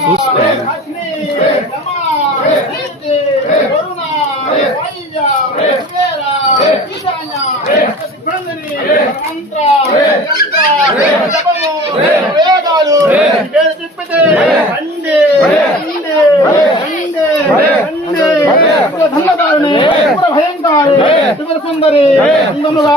చూస్తే భయంకారి సుందరి అందముగా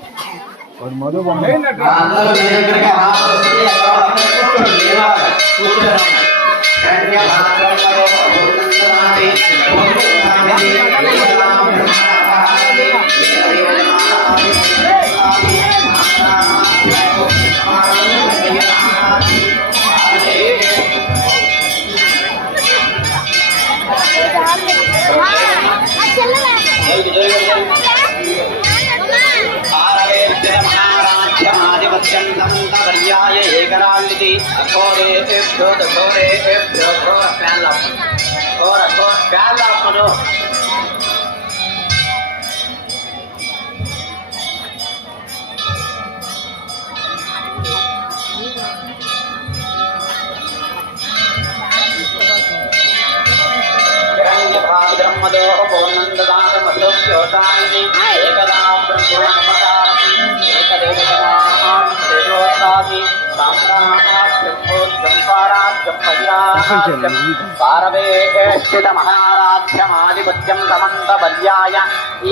మీ దగ్గరగా రావాల్సింది కూర్చోండి లేవాలి. కూర్చోండి హిరణ్యపాత్రములో భూమిస్తున్నాది. ఆరవేద్యమారాధ్యమాధిపత్యంతమంతర్యాయ ఏకరాళ్ళిది అఘోరేభ్యో దఘోరేభ్యో ఘోర ప్యాల్లప్పను ఘోర ఘోర ప్యాల్లప్పను హిరణ్యభాగబ్రహ్మదోః పూర్ణందదానమధోప్యోతాయిని ఏకదా బ్రహ్మణమసారం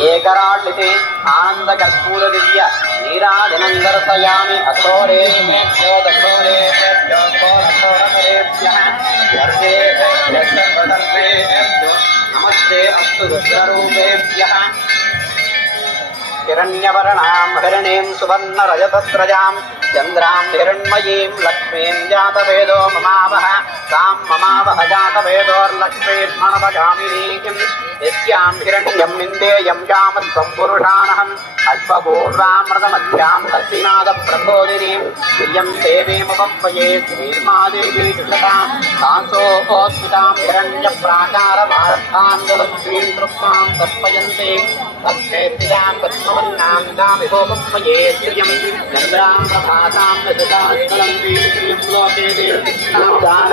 ఏకరాళితే ఆనంద దివ్య నీరాజనందర్శయామి నమస్తే అస్తు రుద్రూపేభ్య हिरण्यवर्णां हिरणीं सुवर्णरजतस्रजां चन्द्रां हिरण्मयीं लक्ष्मीं जातवेदो ममावह तां ममावह जातवेदोर्लक्ष्मीर्मणवगामिनीं यस्यां हिरण्यं निन्देयं यामत्वं पुरुषाणहम् अश्वपूर्वामृतमध्यां हस्तिनादप्रबोधिनीं प्रियं देवीमुपह्वये श्रीर्मादेवीषतां तासोऽस्मितां हिरण्यप्राकारमार्थान्दलक्ष्मीं तृप्तां तर्पयन्ते तत्क्षेत्रियां पद्मवर्णां दामिभोपह्वये श्रियं चन्द्रां प्रभातां नजतास्थलं श्रियं लोके देवतां दान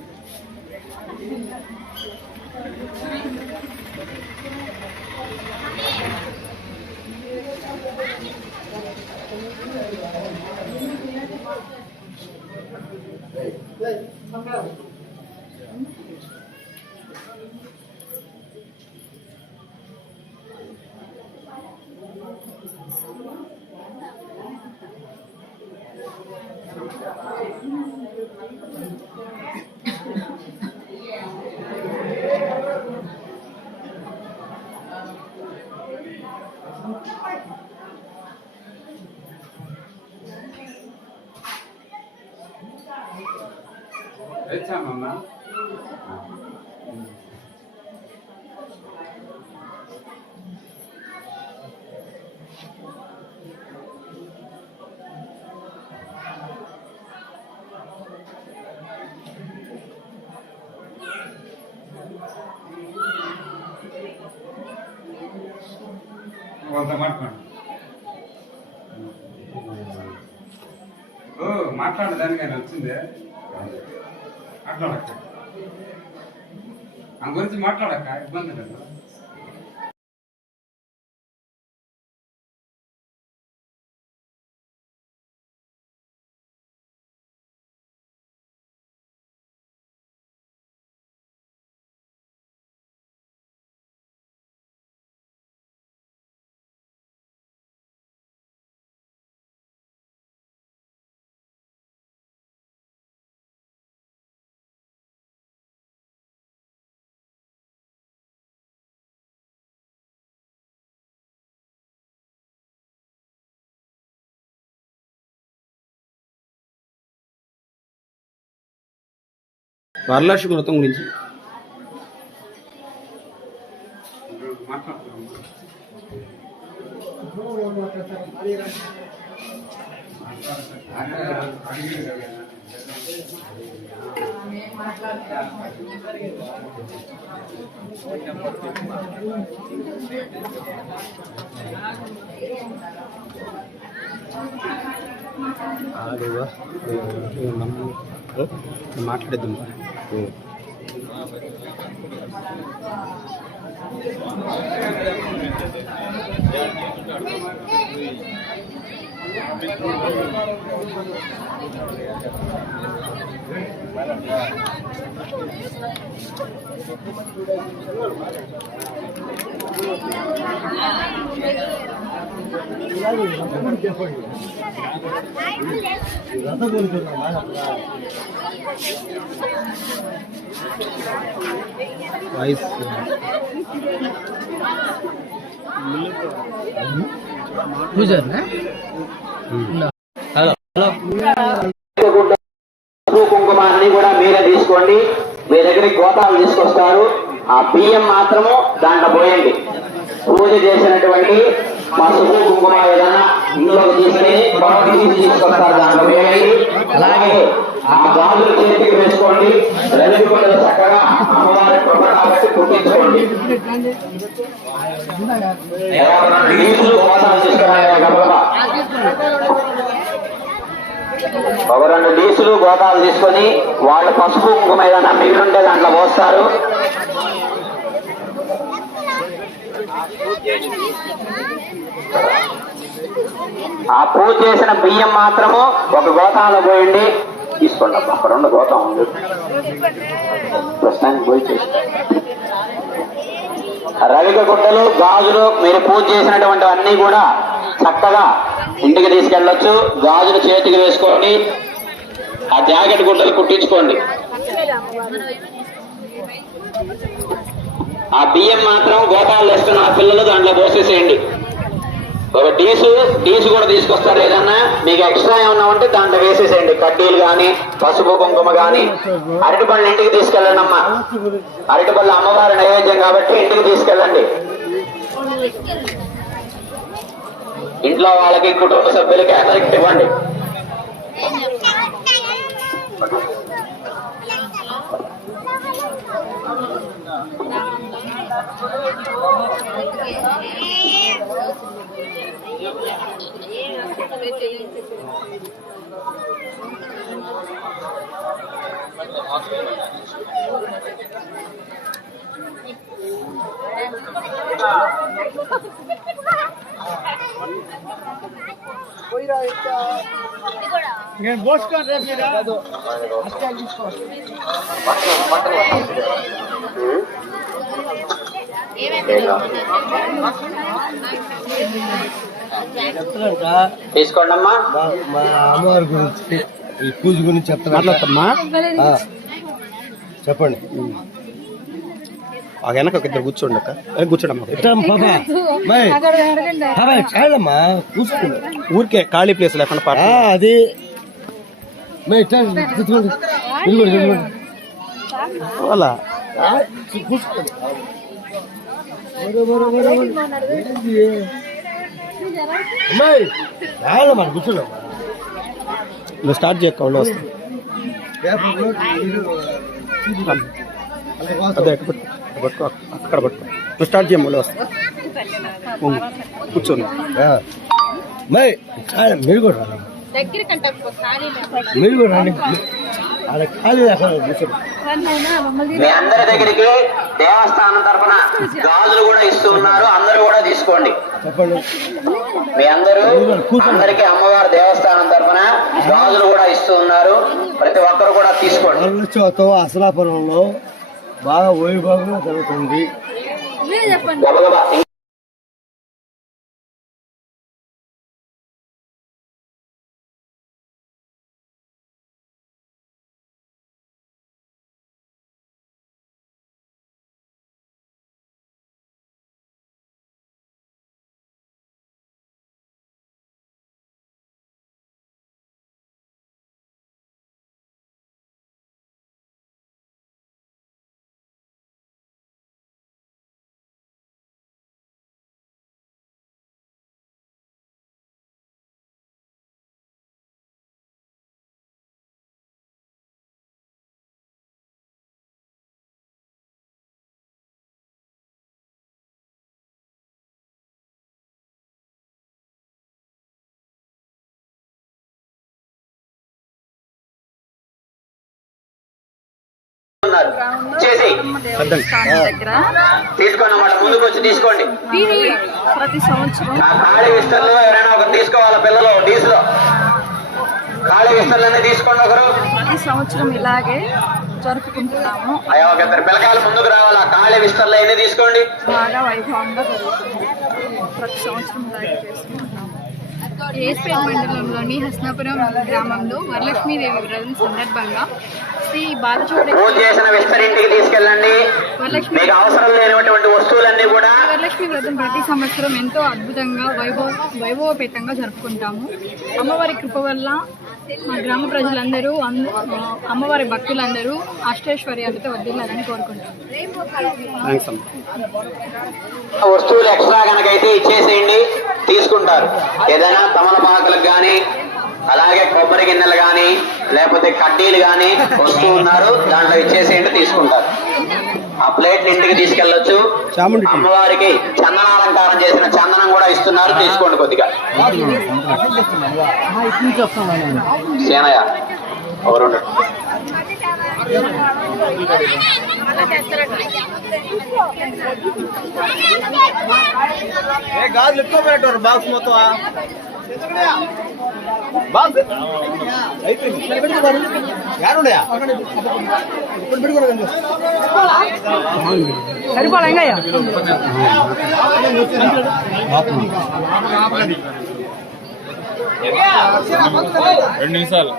Hey, hey, come out. వచ్చామమ్మా కొంత మాట్లాడు ఓ వచ్చిందే? ఆయన వచ్చిందే మాట్లాడక్క గురించి మాట్లాడక్క ఇబ్బంది లేదు. వరలక్ష్మి వ్రతం గురించి. మాట్లాడేద్దాం. இருக்கு హలో పసుపు కుంకుమ అన్ని కూడా మీరే తీసుకోండి. మీ దగ్గరికి గోతాలు తీసుకొస్తారు. ఆ బియ్యం మాత్రము దాంట్లో పోయండి. పూజ చేసినటువంటి పసుపు కుంకుమ ఏదైనా ఇంట్లోకి తీసుకుని తీసుకొస్తారు దాంట్లో అలాగే ఆ గాజులు చేతికి వేసుకోండి. రవి చక్కగా అమ్మవారి కృప కాబట్టి ఒక రెండు డీసులు గోతాలు తీసుకొని వాళ్ళు పసుపు కుంకుమ ఏదైనా మిగిలింటే దాంట్లో పోస్తారు. ఆ పూజ చేసిన బియ్యం మాత్రము ఒక గోతాలో పోయండి. తీసుకోండి అబ్బా, ఒక రెండు గోతం ఉంది. ప్రస్తుతానికి పోయి చేసి రవిక గుడ్డలు గాజులు మీరు పూజ చేసినటువంటివన్నీ కూడా చక్కగా ఇంటికి తీసుకెళ్ళొచ్చు. గాజులు చేతికి వేసుకోండి ఆ జాకెట్ గుడ్డలు కుట్టించుకోండి. ఆ బియ్యం మాత్రం గోపాలు వేస్తున్న ఆ పిల్లలు దాంట్లో పోసేసేయండి. ఒక డీసు డీసు కూడా తీసుకొస్తారు ఏదన్నా. మీకు ఎక్స్ట్రా ఏమన్నా ఉంటే దాంట్లో వేసేసేయండి. కడ్డీలు కానీ పసుపు కుంకుమ కానీ అరటిపళ్ళు ఇంటికి తీసుకెళ్ళండి అమ్మా అరటిపళ్ళు అమ్మవారి నైవేద్యం కాబట్టి ఇంటికి తీసుకెళ్ళండి. ఇంట్లో వాళ్ళకి కుటుంబ సభ్యులకి అందరికి ఇవ్వండి. నేను పోసుకోండి రేపు మీరు తీసుకోండి. అమ్మా. మా అమ్మవారి గురించి ఈ పూజ గురించి ఆ, చెప్పండి. ఆ వెనక ఒక ఇద్దరు కూర్చోండి అక్క. కూర్చోండమ్మా. ఊరికే ఖాళీ ప్లేస్ లేకుండా అది. కూర్చోండి. నువ్వు స్టార్ట్ చేయక వాళ్ళు వస్తాను. అదే అక్కడ పట్టుకో అక్కడ పట్టుకో నువ్వు స్టార్ట్ చేయమని వాళ్ళు వస్తా. కూర్చోను మీరు కూడా మీరు కూడా అక్కడ ఖాళీ. మీ అందరి దగ్గరికి దేవస్థానం తరఫున గాజులు కూడా ఇస్తూ ఉన్నారు. అందరూ కూడా తీసుకోండి. చెప్పండి. మీ అందరూ అందరికీ అమ్మవారి దేవస్థానం తరఫున గాజులు కూడా ఇస్తూ ఉన్నారు. ప్రతి ఒక్కరు కూడా తీసుకోండి. అరుణోత్సవం అసలాపురంలో బాగా వైభవంగా జరుగుతుంది. ఉన్నారు. చేసి. దగ్గర. తీసుకోండి అన్నమాట ముందుకు వచ్చి తీసుకోండి. ఇది ప్రతి సంవత్సరం ఖాళీ విస్తరణలో ఎవరైనా ఒకరు తీసుకోవాలి పిల్లలు డీసులో? ఖాళీ విస్తరణలన్నీ తీసుకోండి ఒకరు. ప్రతి సంవత్సరం ఇలాగే జరుపుకుంటున్నాము. అయ్యా ఒక ఇద్దరు పిల్లకాయలు ముందుకు రావాలి. ఖాళీ విస్తరణలు అన్ని తీసుకోండి? బాగా వైభవంగా జరుగుతుంది. ప్రతి సంవత్సరం ఇలాగే చేసుకుంటున్నాము ఏస్పేట్ మండలంలోని హస్నాపురం గ్రామంలో వరలక్ష్మీదేవి వ్రతం సందర్భంగా శ్రీ బాలచోడ పూజ చేసిన విస్తరింటికి తీసుకెళ్ళండి. వరలక్ష్మి మీకు అవసరం లేనటువంటి వస్తువులన్నీ కూడా వరలక్ష్మి వ్రతం ప్రతి సంవత్సరం ఎంతో అద్భుతంగా వైభవ వైభవపేతంగా జరుపుకుంటాము. అమ్మవారి కృప వల్ల మా గ్రామ ప్రజలందరూ అమ్మవారి భక్తులందరూ అష్టైశ్వర్యాలతో థ్యాంక్స్ అమ్మ. వస్తువులు ఎక్స్ట్రా కనుకైతే ఇచ్చేసేయండి తీసుకుంటారు. ఏదైనా తమలపాకులకు కానీ అలాగే కొబ్బరి గిన్నెలు కానీ లేకపోతే కడ్డీలు కానీ వస్తూ ఉన్నారు. దాంట్లో ఇచ్చేసేయండి తీసుకుంటారు. ఆ ప్లేట్ ఇంటికి టీ. అమ్మవారికి చందనాలంకారం చేసిన చందనం కూడా ఇస్తున్నారు. తీసుకోండి కొద్దిగా. సేనయ్య ఎవరు ఏ గాజులు ఎక్కువ పెట్టారు బాక్స్ మొత్తం ఇప్పుడు పెట్టుకోండి రెండు నిమిషాలు.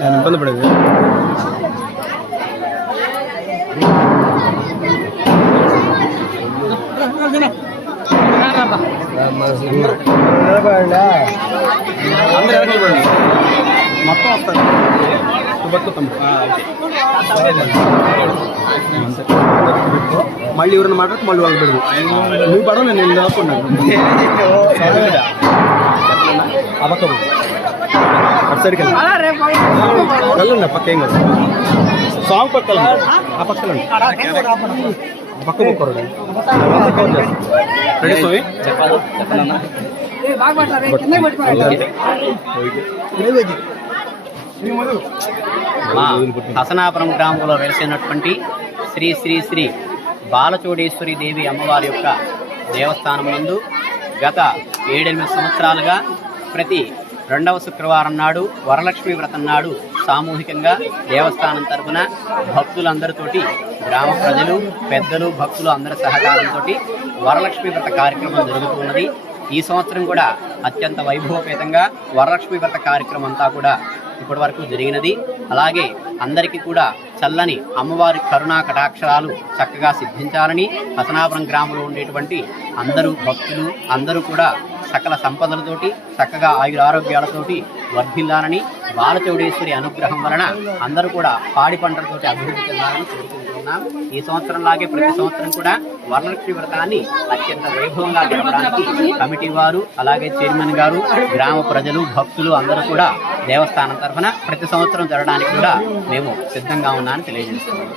నేను ఇబ్బంది పడేది అందరూ వెనకాల పడండి. మొత్తం వస్తారు నువ్వు పట్టుకో మళ్ళీ ఎవరైనా మాట్లాడితే మళ్ళీ వాళ్ళకి పెడదు నువ్వు పడవ నేను నిలబడుకున్నాను అబక్కము అటు సైడ్కి వెళ్ళండి వెళ్ళండి ఆ పక్క ఏం కదా సాంగ్ పక్క వెళ్ళండి. ఆ పక్క వెళ్ళండి. ఆ పక్క ముక్కరు రెడీ స్వామి? మా హసనాపురం గ్రామంలో వెలిసినటువంటి శ్రీ శ్రీ శ్రీ బాలచోడేశ్వరి దేవి అమ్మవారి యొక్క దేవస్థానం నందు గత ఏడెనిమిది సంవత్సరాలుగా ప్రతి రెండవ శుక్రవారం నాడు వరలక్ష్మి వ్రతం నాడు సామూహికంగా దేవస్థానం తరపున భక్తులందరితోటి గ్రామ ప్రజలు పెద్దలు భక్తులు అందరి సహకారంతో వరలక్ష్మి వ్రత కార్యక్రమం జరుగుతున్నది ఈ సంవత్సరం కూడా అత్యంత వైభవపేతంగా వరలక్ష్మి వ్రత కార్యక్రమం అంతా కూడా ఇప్పటి వరకు జరిగినది. అలాగే అందరికీ కూడా చల్లని అమ్మవారి కరుణా కటాక్షరాలు చక్కగా సిద్ధించాలని హసనాపురం గ్రామంలో ఉండేటువంటి అందరూ భక్తులు అందరూ కూడా సకల సంపదలతోటి చక్కగా ఆయుర ఆరోగ్యాలతోటి వర్ధిల్లాలని బాలచౌడేశ్వరి అనుగ్రహం వలన అందరూ కూడా పాడి పంటలతోటి అభివృద్ధి చెందాలని కోరుకుంటున్నాం ఈ సంవత్సరం లాగే ప్రతి సంవత్సరం కూడా వరలక్ష్మి వ్రతాన్ని అత్యంత వైభవంగా జరపడానికి కమిటీ వారు అలాగే చైర్మన్ గారు గ్రామ ప్రజలు భక్తులు అందరూ కూడా దేవస్థానం తరఫున ప్రతి సంవత్సరం జరగడానికి కూడా మేము సిద్ధంగా ఉన్నామని తెలియజేస్తున్నాం.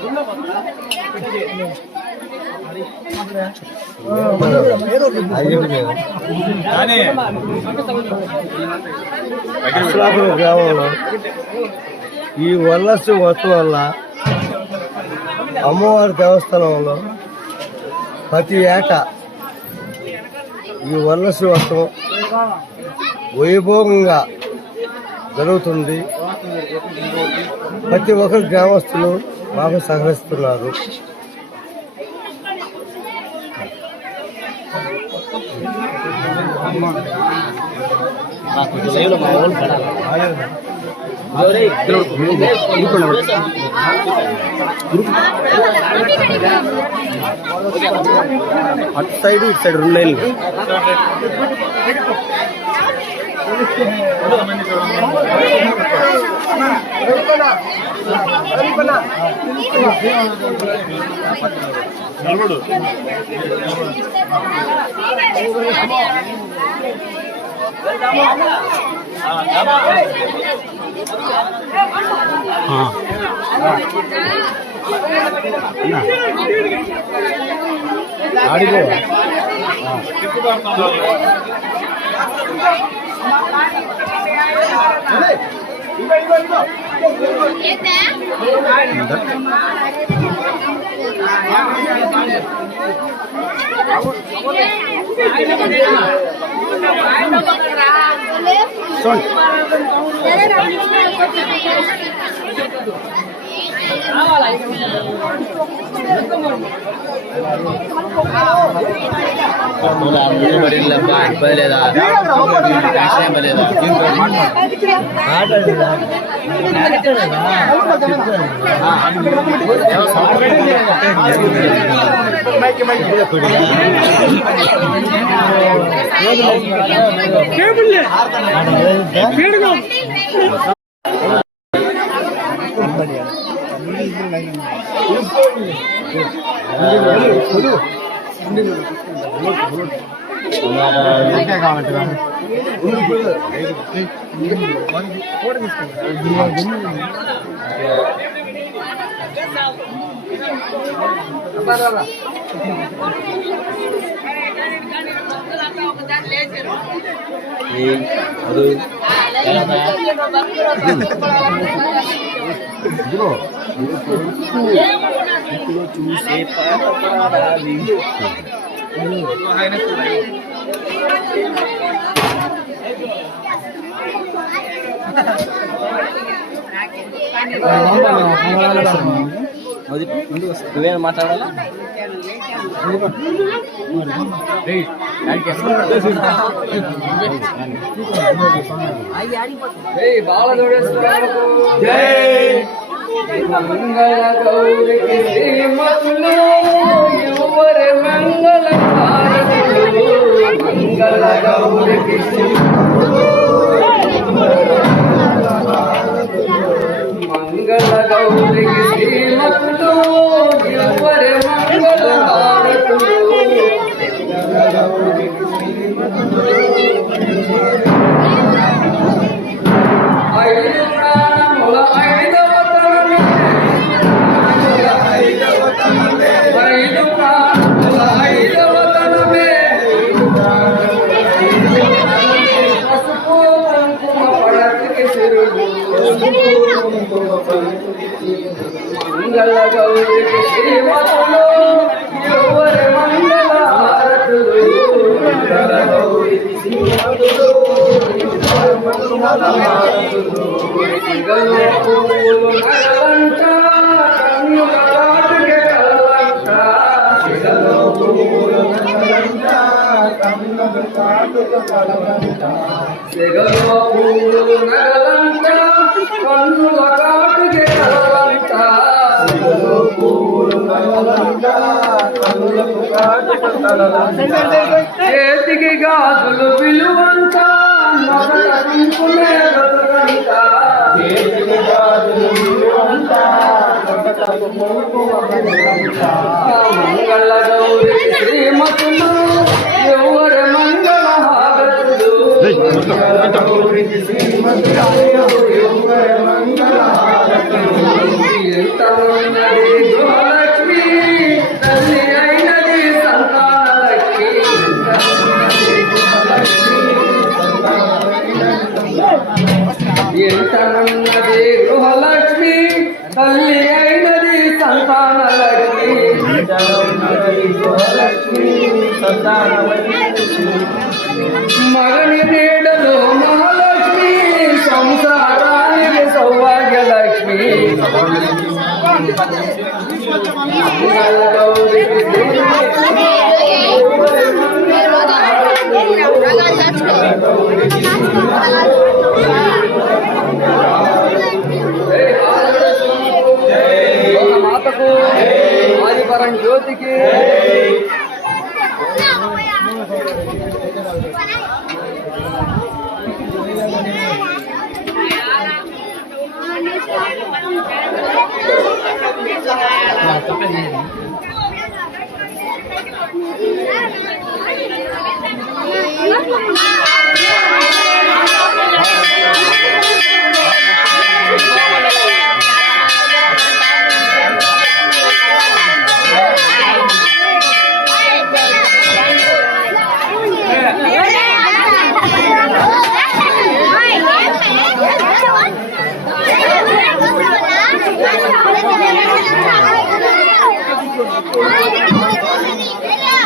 ఈ వరలక్ష్మి వస్తు వల్ల అమ్మవారి దేవస్థానంలో ప్రతి ఏటా ఈ వరలక్ష్మి వర్షం వైభోగంగా జరుగుతుంది. ప్రతి ఒక్కరు గ్రామస్తులు బాగా సహకరిస్తున్నారు. అటు సైడ్ ఇటు సైడ్ రెండు లైన్లు. నిలబడు ఆడిపో ఏంటా Son. ಇಲ್ಲ ಪಾಯಿಂಟ್ ಬಯಲೇದ ಆಶ್ರಯ ಬಯಲೇದ ಕೇಬಲ್ காலத்துக்கு ಅದು బ్రో ఇప్పుడు చూసే పరపరాలి ఆయన నువ్వేం మాట్లాడాలా మంగళ గౌరికి శ్రీమతులు యువరి మంగళ మంగళ గౌరికి మంగళ గౌరికి శ్రీమతులు మంగళ హారతులు సిగలో పువ్వులు నగలంట కన్నుల కాటుకే కలవంట నగలంట కన్నులకు కాటుక కలవంట చేతికి గాజులు విలువంతా మంగళ గౌరి శ్రీమతులు ఎవరి మంగళ హారతులు మంగళ గౌరి శ్రీమతులు ఎవరి మంగళ హారతులు ఎంత ఉన్నది ఎంతనున్నది గృహలక్ష్మి? తల్లి అయినది ఎంతనున్నది గృహలక్ష్మి? మగని నీడలో మహాలక్ష్మి సంసారానికి సౌభాగ్యలక్ష్మి. మంగళ జగన్ జ్యోతికి Thank you.